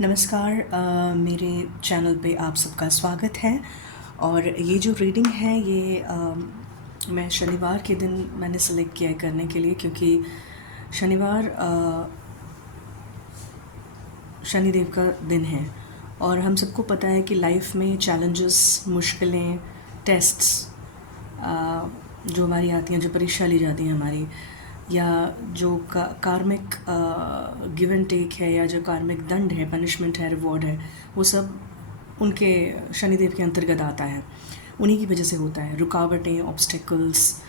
नमस्कार। मेरे चैनल पे आप सबका स्वागत है। और ये जो रीडिंग है ये मैं शनिवार के दिन मैंने सेलेक्ट किया है करने के लिए, क्योंकि शनिवार शनिदेव का दिन है और हम सबको पता है कि लाइफ में चैलेंजेस, मुश्किलें, टेस्ट्स जो हमारी आती हैं, जो परीक्षा ली जाती है हमारी, या जो कार्मिक गिव एंड टेक है, या जो कार्मिक दंड है, पनिशमेंट है, रिवॉर्ड है, वो सब उनके शनिदेव के अंतर्गत आता है। उन्हीं की वजह से होता है। रुकावटें, ऑब्स्टेकल्स,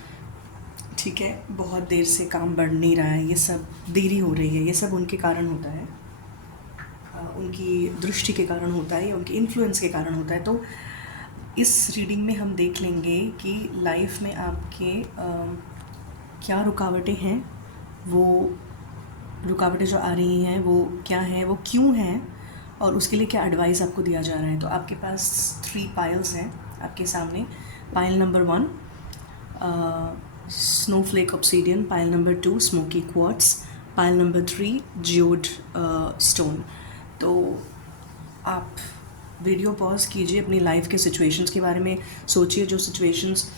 ठीक है, बहुत देर से काम बढ़ नहीं रहा है, ये सब देरी हो रही है, ये सब उनके कारण होता है, उनकी दृष्टि के कारण होता है या उनके इन्फ्लुएंस के कारण होता है। तो इस रीडिंग में हम देख लेंगे कि लाइफ में आपके क्या रुकावटें हैं, वो रुकावटें जो आ रही हैं वो क्या हैं, वो क्यों हैं, और उसके लिए क्या एडवाइस आपको दिया जा रहा है। तो आपके पास 3 पाइल्स हैं आपके सामने। Pile number 1 Snowflake obsidian, pile number 2 smoky quartz, pile number 3 geode stone. तो आप वीडियो पॉज कीजिए, अपनी लाइफ के सिचुएशंस के बारे में सोचिए, जो सिचुएशंस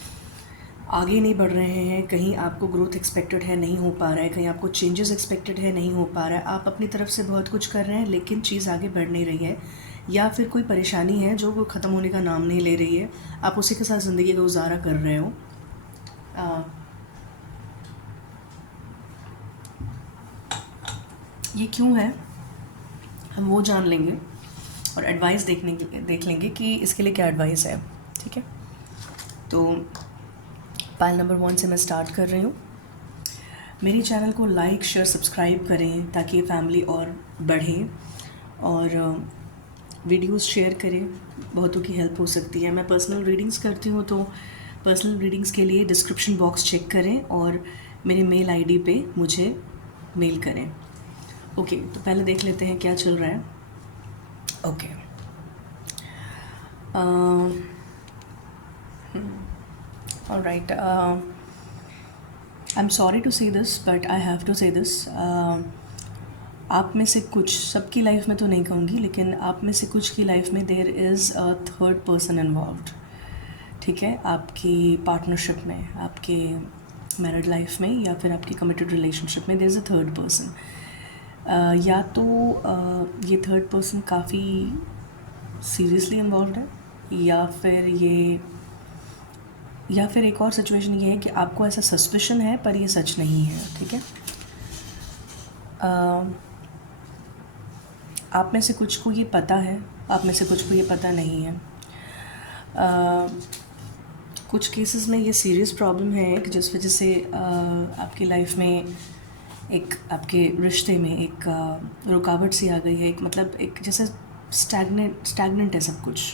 आगे नहीं बढ़ रहे हैं, कहीं आपको ग्रोथ एक्सपेक्टेड है, नहीं हो पा रहा है, कहीं आपको चेंजेस एक्सपेक्टेड है, नहीं हो पा रहा है, आप अपनी तरफ से बहुत कुछ कर रहे हैं लेकिन चीज़ आगे बढ़ नहीं रही है, या फिर कोई परेशानी है जो वो ख़त्म होने का नाम नहीं ले रही है, आप उसी के साथ ज़िंदगी का गुजारा कर रहे हो। ये क्यों है, हम वो जान लेंगे और एडवाइस देख लेंगे कि इसके लिए क्या एडवाइस है। ठीक है, तो पाइल नंबर 1 से मैं स्टार्ट कर रही हूँ। मेरी चैनल को लाइक, शेयर, सब्सक्राइब करें ताकि ये फैमिली और बढ़े, और वीडियोस शेयर करें, बहुतों की हेल्प हो सकती है। मैं पर्सनल रीडिंग्स करती हूँ, तो पर्सनल रीडिंग्स के लिए डिस्क्रिप्शन बॉक्स चेक करें और मेरे मेल आईडी पे मुझे मेल करें। ओके, तो पहले देख लेते हैं क्या चल रहा है। Okay, alright, I am sorry to say this but I have to say this. आप में से कुछ, सबकी लाइफ में तो नहीं कहूँगी, लेकिन आप में से कुछ की लाइफ में there is a third person involved. ठीक है, आपकी पार्टनरशिप में, आपके मैरिड लाइफ में, या फिर आपकी कमिटेड रिलेशनशिप में there is a third person. या तो ये थर्ड पर्सन काफ़ी सीरियसली इन्वॉल्व है, या फिर एक और सिचुएशन ये है कि आपको ऐसा सस्पिशन है पर ये सच नहीं है। ठीक है, आप में से कुछ को ये पता है, आप में से कुछ को ये पता नहीं है। कुछ केसेस में ये सीरियस प्रॉब्लम है कि जिस वजह से आपकी लाइफ में एक, आपके रिश्ते में एक रुकावट सी आ गई है, एक मतलब एक जैसे स्टैगनेंट है सब कुछ,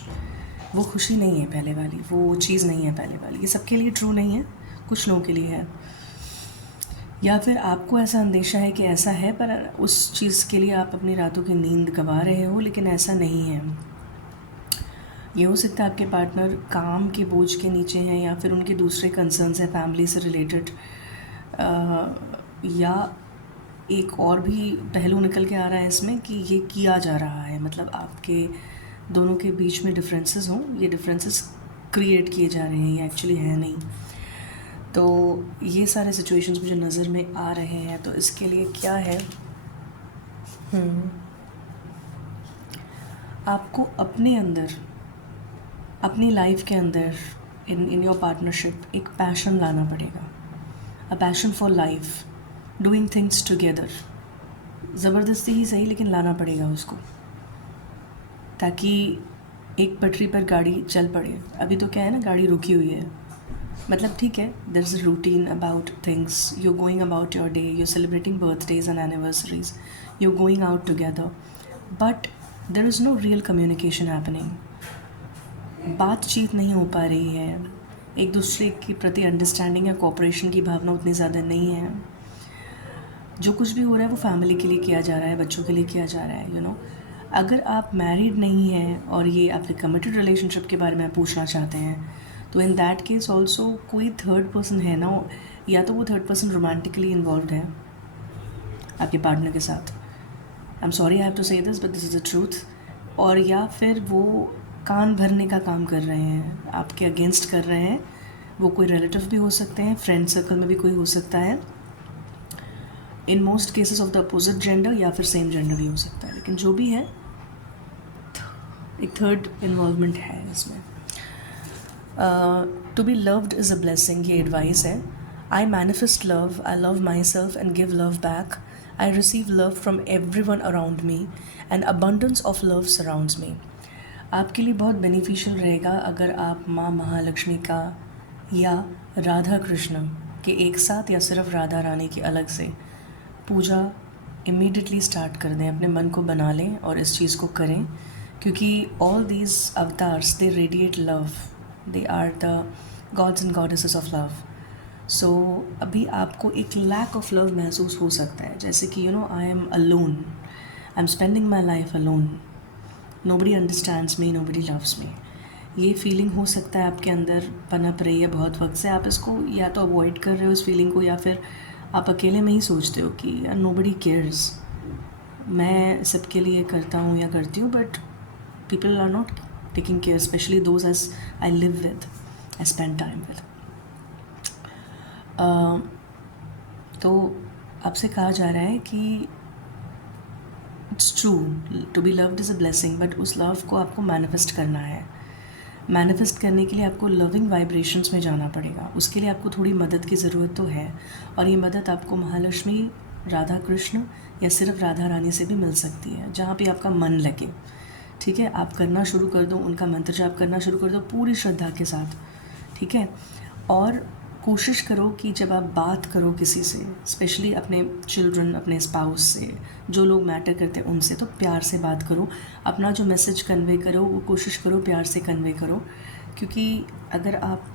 वो खुशी नहीं है पहले वाली, वो चीज़ नहीं है पहले वाली। ये सबके लिए ट्रू नहीं है, कुछ लोगों के लिए है। या फिर आपको ऐसा अंदेशा है कि ऐसा है, पर उस चीज़ के लिए आप अपनी रातों की नींद गंवा रहे हो, लेकिन ऐसा नहीं है। ये हो सकता है आपके पार्टनर काम के बोझ के नीचे हैं, या फिर उनके दूसरे कंसर्न्स हैं फैमिली से रिलेटेड, या एक और भी पहलू निकल के आ रहा है इसमें कि ये किया जा रहा है, मतलब आपके दोनों के बीच में डिफरेंसेस हों, ये डिफरेंसेस क्रिएट किए जा रहे हैं, ये एक्चुअली है नहीं। तो ये सारे सिचुएशंस मुझे नज़र में आ रहे हैं। तो इसके लिए क्या है, आपको अपने अंदर, अपनी लाइफ के अंदर, इन योर पार्टनरशिप एक पैशन लाना पड़ेगा, a passion for life, doing things together. ज़बरदस्ती ही सही, लेकिन लाना पड़ेगा उसको, ताकि एक पटरी पर गाड़ी चल पड़े। अभी तो क्या है ना, गाड़ी रुकी हुई है, मतलब ठीक है, there is a routine about things, you going about your day, you celebrating birthdays and anniversaries, you going out together, but there is no real communication happening. बातचीत नहीं हो पा रही है, एक दूसरे के प्रति अंडरस्टैंडिंग या कोऑपरेशन की भावना उतनी ज़्यादा नहीं है। जो कुछ भी हो रहा है वो फैमिली के लिए किया जा रहा है, बच्चों के लिए किया जा रहा है, अगर आप मैरिड नहीं हैं और ये आपके कमिटेड रिलेशनशिप के बारे में आप पूछना चाहते हैं, तो इन दैट केस ऑल्सो कोई थर्ड पर्सन है ना, या तो वो थर्ड पर्सन रोमांटिकली इन्वॉल्व है आपके पार्टनर के साथ, I am sorry I have to say this but this is the truth. और या फिर वो कान भरने का काम कर रहे हैं, आपके अगेंस्ट कर रहे हैं। वो कोई रिलेटिव भी हो सकते हैं, फ्रेंड सर्कल में भी कोई हो सकता है, in most cases of the opposite gender, या फिर सेम जेंडर भी हो सकता है। लेकिन जो भी है, एक थर्ड इन्वॉल्वमेंट है इसमें। To be loved is a blessing, ये एडवाइस है। I manifest love, I love myself and give love back. I receive love from everyone around me and abundance of love surrounds me. आपके लिए बहुत beneficial रहेगा अगर आप माँ महालक्ष्मी का या राधा कृष्ण के एक साथ या सिर्फ राधा रानी की अलग से पूजा इमीडिएटली स्टार्ट कर दें, अपने मन को बना लें और इस चीज़ को करें, क्योंकि all these avatars they radiate love, they are the gods and goddesses of love. So अभी आपको एक लैक ऑफ लव महसूस हो सकता है, जैसे कि I am alone, I am spending my life alone, nobody understands me, nobody loves me. ये फीलिंग हो सकता है आपके अंदर पनप रही है बहुत वक्त से। आप इसको या तो अवॉइड कर रहे हो इस फीलिंग को, या फिर आप अकेले में ही सोचते हो कि यार नोबडी केयर्स, मैं सबके लिए करता हूँ या करती हूँ, but people are not taking care, specially those as I live with, I spend time with. तो आपसे कहा जा रहा है कि it's true, to be loved is a blessing, but उस लव को आपको मैनिफेस्ट करना है। मैनिफेस्ट करने के लिए आपको लविंग वाइब्रेशंस में जाना पड़ेगा। उसके लिए आपको थोड़ी मदद की ज़रूरत तो है, और ये मदद आपको महालक्ष्मी, राधा कृष्ण या सिर्फ राधा रानी से भी मिल सकती है, जहाँ पे आपका मन लगे। ठीक है, आप करना शुरू कर दो, उनका मंत्र जाप करना शुरू कर दो पूरी श्रद्धा के साथ। ठीक है, और कोशिश करो कि जब आप बात करो किसी से, स्पेशली अपने चिल्ड्रन, अपने स्पाउस से, जो लोग मैटर करते हैं उनसे, तो प्यार से बात करो। अपना जो मैसेज कन्वे करो वो कोशिश करो प्यार से कन्वे करो, क्योंकि अगर आप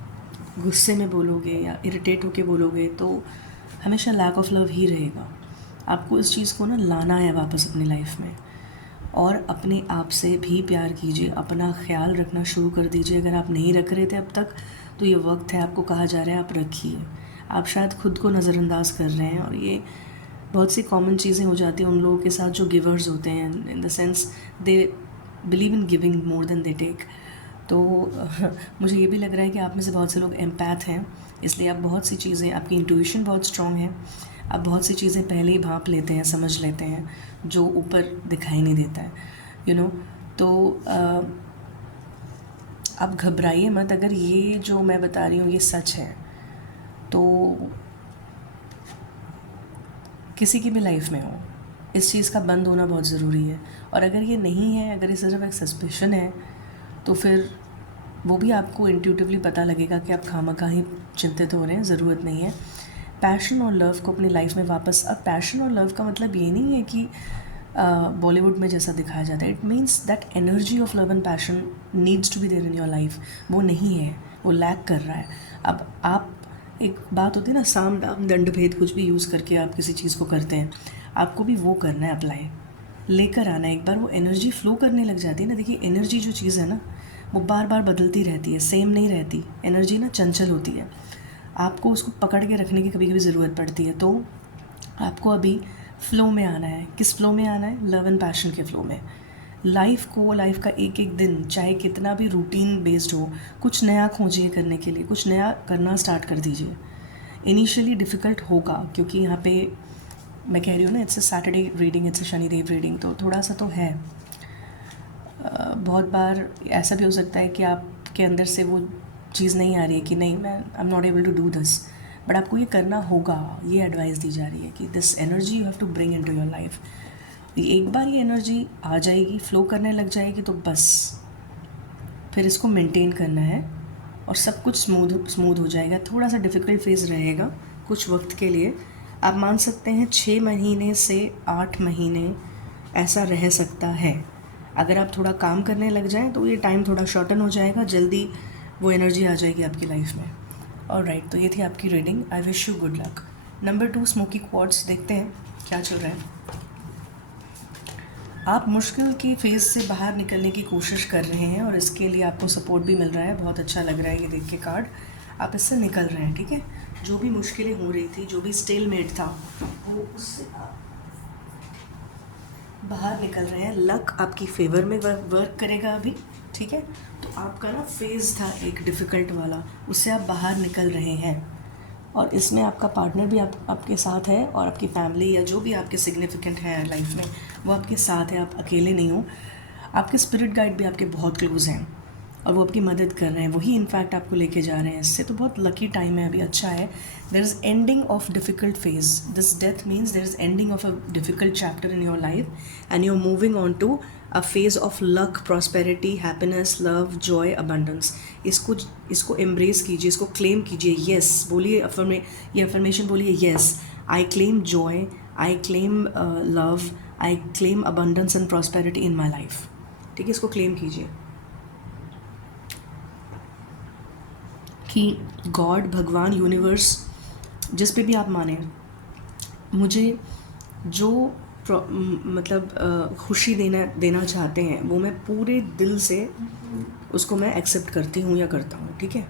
गुस्से में बोलोगे या इरिटेट होके बोलोगे तो हमेशा लैक ऑफ लव ही रहेगा। आपको इस चीज़ को ना लाना है वापस अपनी लाइफ में, और अपने आप से भी प्यार कीजिए, अपना ख्याल रखना शुरू कर दीजिए। अगर आप नहीं रख रहे थे अब तक, तो ये वक्त है, आपको कहा जा रहा है आप रखिए। आप शायद खुद को नज़रअंदाज कर रहे हैं, और ये बहुत सी कॉमन चीज़ें हो जाती हैं उन लोगों के साथ जो गिवर्स होते हैं, in the sense they believe in giving more than they take. तो मुझे ये भी लग रहा है कि आप में से बहुत से लोग एम्पैथ हैं, इसलिए आप बहुत सी चीज़ें, आपकी इंट्यूशन बहुत स्ट्रॉन्ग है, आप बहुत सी चीज़ें पहले ही भांप लेते हैं, समझ लेते हैं, जो ऊपर दिखाई नहीं देता है, तो आप घबराइए मत। अगर ये जो मैं बता रही हूँ ये सच है, तो किसी की भी लाइफ में हो, इस चीज़ का बंद होना बहुत ज़रूरी है। और अगर ये नहीं है, अगर ये सिर्फ एक सस्पिशन है, तो फिर वो भी आपको इंट्यूटिवली पता लगेगा कि आप खामखा ही चिंतित हो रहे हैं, ज़रूरत नहीं है। पैशन और लव को अपनी लाइफ में वापस, अब पैशन और लव का मतलब ये नहीं है कि बॉलीवुड में जैसा दिखाया जाता है, it means that energy of love and passion needs to be there in your life. वो नहीं है, वो लैक कर रहा है। अब आप, एक बात होती है ना, साम दाम दंड भेद, कुछ भी यूज़ करके आप किसी चीज़ को करते हैं, आपको भी वो करना है, अप्लाई लेकर आना है। एक बार वो एनर्जी फ्लो करने लग जाती है ना, देखिए एनर्जी जो चीज़ है ना, वो बार बार बदलती रहती है, सेम नहीं रहती। एनर्जी ना चंचल होती है, आपको उसको पकड़ के रखने की कभी कभी ज़रूरत पड़ती है। तो आपको अभी फ़्लो में आना है। किस फ़्लो में आना है? लव एंड पैशन के फ़्लो में। लाइफ का एक एक दिन, चाहे कितना भी रूटीन बेस्ड हो, कुछ नया खोजिए करने के लिए, कुछ नया करना स्टार्ट कर दीजिए। इनिशियली डिफ़िकल्ट होगा, क्योंकि यहाँ पे मैं कह रही हूँ ना, it's a Saturday reading, it's a Shanidev reading, तो थोड़ा सा तो है। बहुत बार ऐसा भी हो सकता है कि आपके अंदर से वो चीज़ नहीं आ रही है कि नहीं, मैं I am not able to do this, but आपको ये करना होगा। ये एडवाइस दी जा रही है कि this energy you have to bring into your life. एक बार ये एनर्जी आ जाएगी, फ्लो करने लग जाएगी, तो बस फिर इसको मेंटेन करना है और सब कुछ स्मूथ हो जाएगा। थोड़ा सा डिफ़िकल्ट फेज़ रहेगा कुछ वक्त के लिए, आप मान सकते हैं 6 महीने से 8 महीने ऐसा रह सकता है। अगर आप थोड़ा काम करने लग जाएं तो ये टाइम थोड़ा शॉर्टन हो जाएगा, जल्दी वो एनर्जी आ जाएगी आपकी लाइफ में। ऑलराइट, तो ये थी आपकी reading. I wish you good luck. Number 2, smoky quartz, देखते हैं क्या चल रहा है। आप मुश्किल की फेज़ से बाहर निकलने की कोशिश कर रहे हैं और इसके लिए आपको सपोर्ट भी मिल रहा है। बहुत अच्छा लग रहा है ये देख के कार्ड, आप इससे निकल रहे हैं। ठीक है, जो भी मुश्किलें हो रही थी, जो भी स्टेलमेट था, वो उससे बाहर निकल रहे हैं, लक आपकी फेवर में वर्क करेगा अभी, ठीक है। तो आपका ना फेज़ था एक डिफ़िकल्ट वाला, उससे आप बाहर निकल रहे हैं, और इसमें आपका पार्टनर भी आपके साथ है, और आपकी फैमिली या जो भी आपके सिग्निफिकेंट है लाइफ में वो आपके साथ है, आप अकेले नहीं हो। आपके स्पिरिट गाइड भी आपके बहुत क्लोज़ हैं और वो आपकी मदद कर रहे हैं, वही इनफैक्ट आपको लेके जा रहे हैं। इससे तो बहुत लकी टाइम है अभी, अच्छा है। There is ending of difficult phase, this death means there is ending of a difficult chapter in your life and you are moving on to a phase of luck, prosperity, happiness, love, joy, abundance. इसको embrace कीजिए, इसको claim कीजिए। Yes बोलिए, ये affirmation बोलिए, yes I claim joy, I claim love, I claim abundance and prosperity in my life. ठीक है, इसको क्लेम कीजिए कि गॉड, भगवान, यूनिवर्स, जिस पे भी आप माने, मुझे जो मतलब खुशी देना चाहते हैं वो मैं पूरे दिल से उसको मैं एक्सेप्ट करती हूँ या करता हूँ, ठीक है।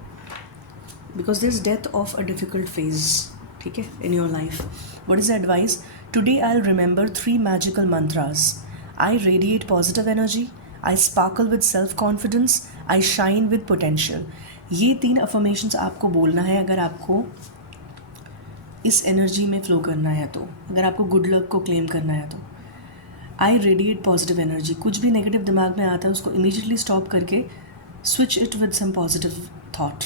Because this death of a difficult phase, ठीक है, in your life. What is the advice? Today I will remember 3 magical mantras. I radiate positive energy, I sparkle with self confidence, I shine with potential. ये 3 affirmations आपको बोलना है अगर आपको इस energy में फ़्लो करना है, तो अगर आपको गुड लक को क्लेम करना है तो। आई रेडिएट पॉजिटिव एनर्जी, कुछ भी नेगेटिव दिमाग में आता है उसको इमीडिएटली स्टॉप करके switch it with some positive thought.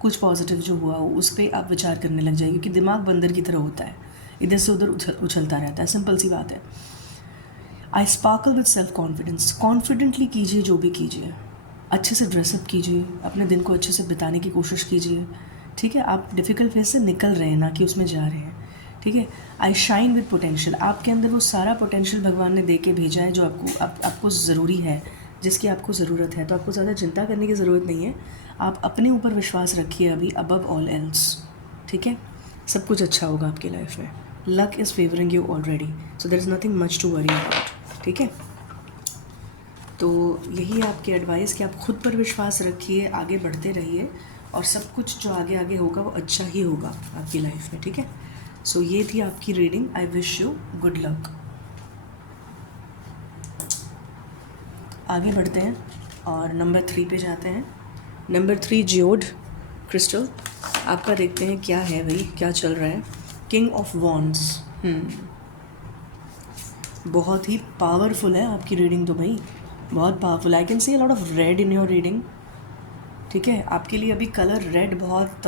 कुछ पॉजिटिव जो हुआ हो उस पर आप विचार करने लग जाएगी, क्योंकि दिमाग बंदर की तरह होता है, इधर से उधर उछलता रहता है, सिंपल सी बात है। I sparkle with self confidence, confidently कीजिए जो भी कीजिए, अच्छे से ड्रेसअप कीजिए, अपने दिन को अच्छे से बिताने की कोशिश कीजिए, ठीक है। आप डिफ़िकल्ट फेज से निकल रहे हैं, ना कि उसमें जा रहे हैं, ठीक है। आई शाइन विद पोटेंशियल, आपके अंदर वो सारा पोटेंशियल भगवान ने दे के भेजा है जो आपको ज़रूरी है, जिसकी आपको ज़रूरत है। तो आपको ज़्यादा चिंता करने की ज़रूरत नहीं है, आप अपने ऊपर विश्वास रखिए अभी, अबव ऑल एल्स, ठीक है। सब कुछ अच्छा होगा आपकी लाइफ में। Luck is favouring you already, so there is nothing much to worry about, ठीक है। तो यही है आपकी एडवाइस कि आप खुद पर विश्वास रखिए, आगे बढ़ते रहिए, और सब कुछ जो आगे आगे होगा वो अच्छा ही होगा आपकी लाइफ में, ठीक है। सो ये थी आपकी reading. I wish you good luck. आगे बढ़ते हैं और नंबर 3 पे जाते हैं। नंबर 3 जियोड क्रिस्टल, आपका देखते हैं क्या है भाई, क्या चल रहा है। किंग ऑफ वॉन्ड्स, बहुत ही पावरफुल है आपकी रीडिंग तो भाई, बहुत powerful. I can see a lot of red in your reading, ठीक है। आपके लिए अभी कलर रेड बहुत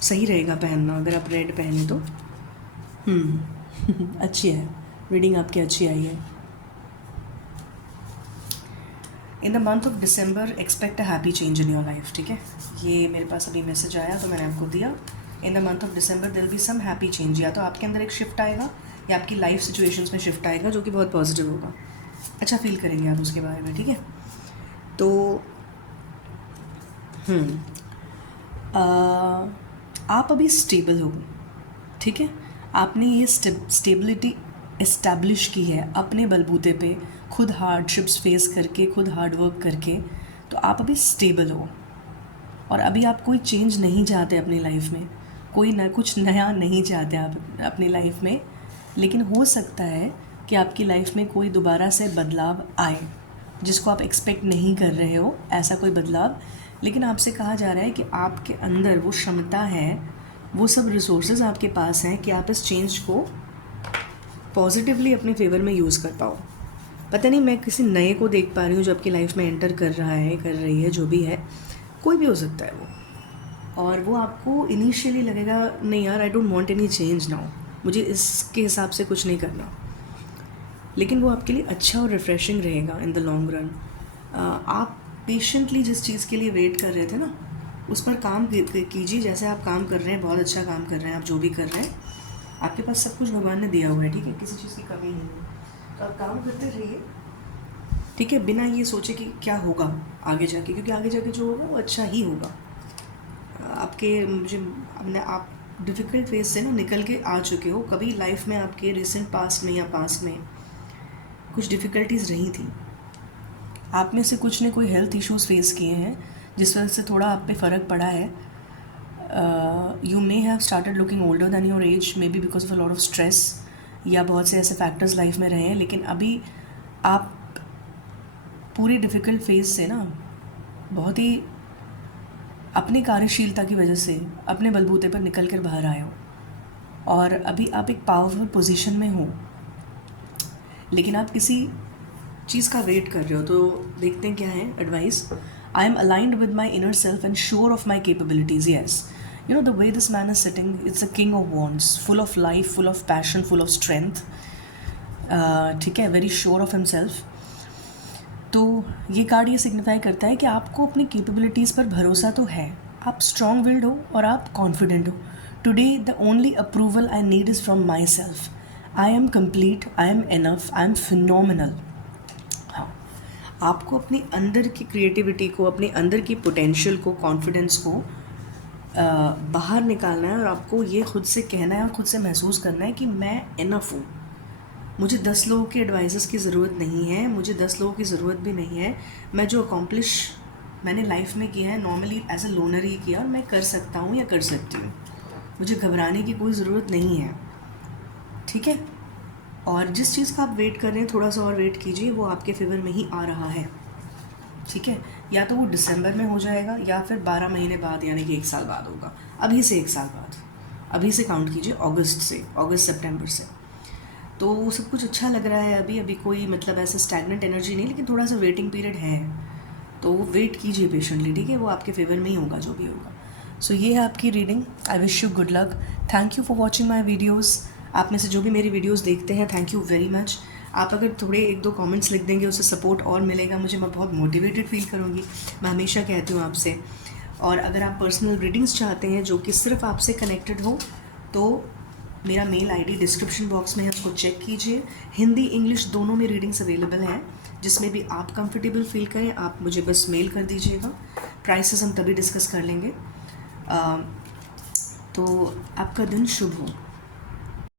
सही रहेगा पहनना, अगर आप रेड पहने तो। अच्छी है रीडिंग आपकी, अच्छी आई है। इन the month of December expect a happy change in your life, ठीक है। ये मेरे पास अभी मैसेज आया तो मैंने आपको दिया। In the month of December there will be some happy change, या तो आपके अंदर एक शिफ्ट आएगा या आपकी लाइफ सिचुएशंस में शिफ्ट आएगा जो कि बहुत पॉजिटिव होगा, अच्छा फील करेंगे आप उसके बारे में, ठीक है। तो आप अभी स्टेबल हो, ठीक है। आपने ये स्टेबिलिटी इस्टेब्लिश की है अपने बलबूते पे, खुद हार्डशिप्स फेस करके, खुद हार्ड वर्क करके, तो आप अभी स्टेबल हो। और अभी आप कोई चेंज नहीं चाहते अपनी लाइफ में, कुछ नया नहीं चाहते आप अपनी लाइफ में, लेकिन हो सकता है कि आपकी लाइफ में कोई दोबारा से बदलाव आए जिसको आप एक्सपेक्ट नहीं कर रहे हो, ऐसा कोई बदलाव। लेकिन आपसे कहा जा रहा है कि आपके अंदर वो क्षमता है, वो सब रिसोर्सेज आपके पास हैं कि आप इस चेंज को पॉजिटिवली अपने फेवर में यूज़ कर पाओ। पता नहीं, मैं किसी नए को देख पा रही हूँ जो आपकी लाइफ में एंटर कर रहा है, कर रही है, जो भी है, कोई भी हो सकता है वो। और वो आपको इनिशियली लगेगा नहीं यार, I don't want any change now, मुझे इसके हिसाब से कुछ नहीं करना, लेकिन वो आपके लिए अच्छा और रिफ़्रेशिंग रहेगा इन द लॉन्ग रन। आप पेशेंटली जिस चीज़ के लिए वेट कर रहे थे ना, उस पर काम कीजिए। जैसे आप काम कर रहे हैं, बहुत अच्छा काम कर रहे हैं, आप जो भी कर रहे हैं, आपके पास सब कुछ भगवान ने दिया हुआ है, ठीक है, किसी चीज़ की कमी नहीं है। तो आप काम करते रहिए, ठीक है, बिना ये सोचे कि क्या होगा आगे जाके, क्योंकि आगे जाके जो होगा वो अच्छा ही होगा। आप डिफ़िकल्ट फेज से ना निकल के आ चुके हो। कभी लाइफ में आपके रिसेंट पास्ट में या पास में कुछ डिफ़िकल्टीज़ रही थी, आप में से कुछ ने कोई हेल्थ इश्यूज़ फेस किए हैं जिस वजह से थोड़ा आप पे फ़र्क पड़ा है। You may have started looking older than your age, may be because of a lot of stress, या बहुत से ऐसे फैक्टर्स लाइफ में रहे हैं, लेकिन अभी आप पूरी डिफ़िकल्ट फेज़ से ना बहुत ही अपनी कार्यशीलता की वजह से अपने बलबूते पर निकल कर बाहर आए हो, और अभी आप एक पावरफुल पोजीशन में हो, लेकिन आप किसी चीज़ का वेट कर रहे हो। तो देखते हैं क्या है advice. I am aligned with my inner self and sure of my capabilities. Yes, you know the way this man is sitting, it's a king of wands, full of life, full of passion, full of strength. ठीक है, very sure of himself. तो ये card ये signify करता है कि आपको अपनी कैपेबिलिटीज़ पर भरोसा तो है, आप स्ट्रॉन्ग विल्ड हो और आप कॉन्फिडेंट हो। Today the only approval I need is from my self. I am complete, I am enough, I am phenomenal. हाँ, आपको अपनी अंदर की क्रिएटिविटी को, अपने अंदर की पोटेंशियल को, कॉन्फिडेंस को बाहर निकालना है, और आपको ये खुद से कहना है और खुद से महसूस करना है कि मैं इनफ हूँ। मुझे 10 लोगों की एडवाइज़र्स की ज़रूरत नहीं है, मुझे 10 लोगों की ज़रूरत भी नहीं है। मैं जो अकॉम्प्लिश मैंने लाइफ में किया है नॉर्मली एज अ लोनर ही किया, और मैं कर सकता हूँ या कर सकती हूँ। मुझे घबराने की कोई ज़रूरत नहीं है, ठीक है। और जिस चीज़ का आप वेट कर रहे हैं, थोड़ा सा और वेट कीजिए, वो आपके फेवर में ही आ रहा है, ठीक है। या तो वो दिसंबर में हो जाएगा या फिर 12 महीने बाद, यानी कि 1 साल बाद होगा। अभी से 1 साल बाद, अभी से काउंट कीजिए, अगस्त से, अगस्त सितंबर से। तो सब कुछ अच्छा लग रहा है अभी कोई मतलब ऐसा स्टैगनेंट एनर्जी नहीं, लेकिन थोड़ा सा वेटिंग पीरियड है, तो वेट कीजिए पेशेंटली, ठीक है। वो आपके फेवर में ही होगा जो भी होगा। सो ये है आपकी reading. I wish you good luck. Thank you for watching my videos. आप में से जो भी मेरी वीडियोज़ देखते हैं, थैंक यू वेरी मच। आप अगर थोड़े 1-2 कमेंट्स लिख देंगे, उससे सपोर्ट और मिलेगा मुझे, मैं बहुत मोटिवेटेड फील करूँगी। मैं हमेशा कहती हूँ आपसे। और अगर आप पर्सनल रीडिंग्स चाहते हैं जो कि सिर्फ आपसे कनेक्टेड हो, तो मेरा मेल आईडी डिस्क्रिप्शन बॉक्स में है, उसको चेक कीजिए। हिंदी इंग्लिश दोनों में रीडिंग्स अवेलेबल हैं, जिसमें भी आप कंफर्टेबल फील करें, आप मुझे बस मेल कर दीजिएगा। प्राइसेस हम तभी डिस्कस कर लेंगे। तो आपका दिन शुभ हो।